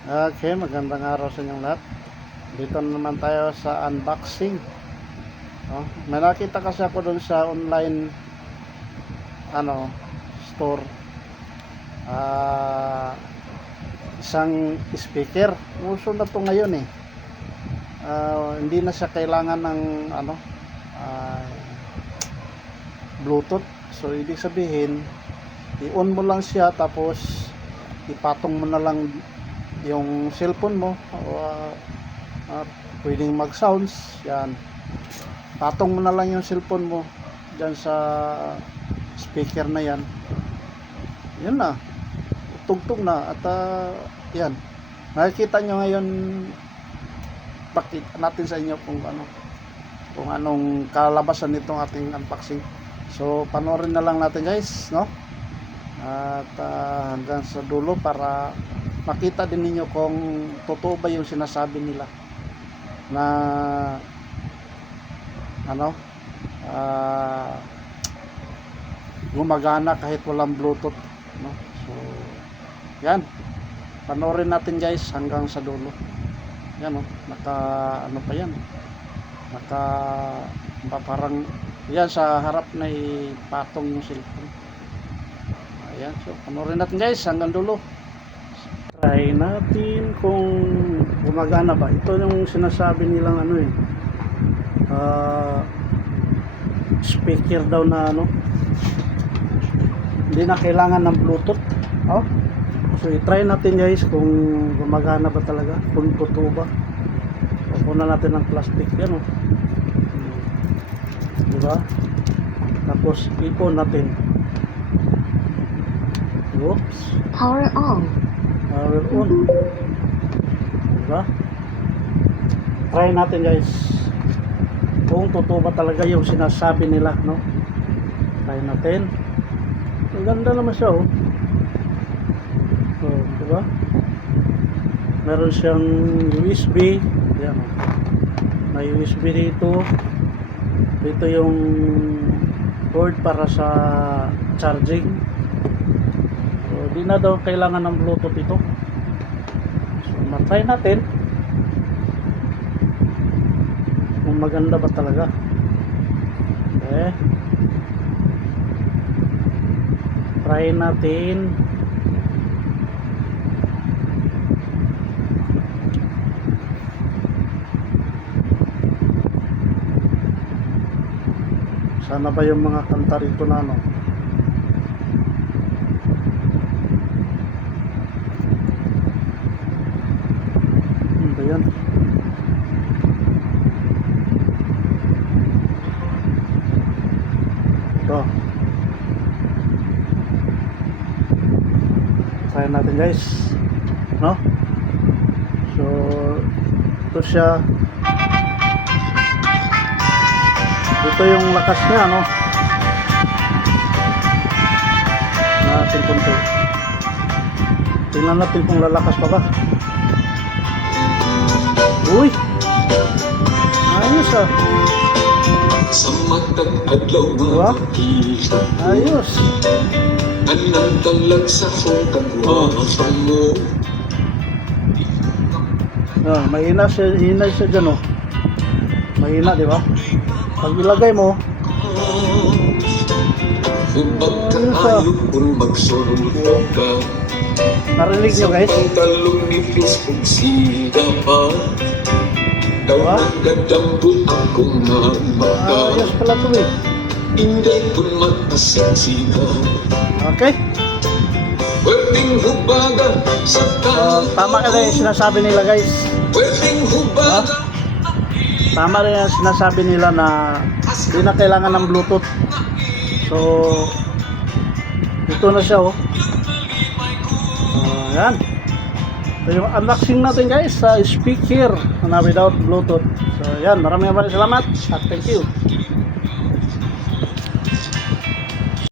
Okay, magandang araw sa inyong lahat. Dito na naman tayo sa unboxing. May nakita kasi ako dun sa online store. Isang speaker. Uso na to ngayon eh. Hindi na siya kailangan ng Bluetooth. So ibig sabihin, i-on mo lang siya tapos ipatong mo na lang yung cellphone mo, pwedeng mag sounds yan, patong mo na lang yung cellphone mo dyan sa speaker na yan, yun na, tugtog na. At yan, nakikita nyo ngayon, pakita natin sa inyo kung anong kalabasan nitong ating unboxing. So panoorin na lang natin guys, no? At hanggang sa dulo para makita din ninyo kung totoo ba yung sinasabi nila na gumagana kahit walang Bluetooth, no? So yan, panoorin natin guys hanggang sa dulo. Yan, naka pa yan, naka parang yan sa harap na ipatong yung cellphone. Ayan, so panoorin natin guys hanggang dulo. Try natin kung gumagana ba. Ito yung sinasabi nilang speaker daw na hindi na kailangan ng Bluetooth. So i-try natin guys kung gumagana ba talaga, kung totoo ba. Pupunan natin ng plastic yan, diba? Tapos ipon natin. Oops. Power on. Power on. Diba? Try natin guys kung totoo ba talaga yung sinasabi nila, no? Try natin. Ang ganda naman siya, So, diba? Meron siyang USB. Yan, may USB dito. Dito yung cord para sa charging. So, di na daw kailangan ng Bluetooth ito. So, matry natin kung maganda ba talaga. Okay. Try natin. Sana ba yung mga kanta rito na yan. Ito. Try natin guys, no? So ito siya. Ito yung lakas niya, no? Natin konti. Tingnan natin kung lalakas pa ba. Uy! Ayos Sa matag adlaw diba? Ayos. Anang talag sa kagwapan mo. Mahina siya dyan, mahina, diba? Pag ilagay mo, Ubag kaayo kung magsulto ka. narinig nyo guys? Ang talong ni Flis kung sida pa. Daw nagkadampo akong namaka. Ayos pala ito eh. Hindi kung magpasinsina. Okay? Pwedeng hubagan sa Tama kasi yung sinasabi nila guys. Pwedeng hubagan. Tama rin yung sinasabi nila na hindi na kailangan ng Bluetooth. So ito na siya, yan. So yung unboxing natin guys sa speaker na without Bluetooth. So yan, maraming salamat at thank you.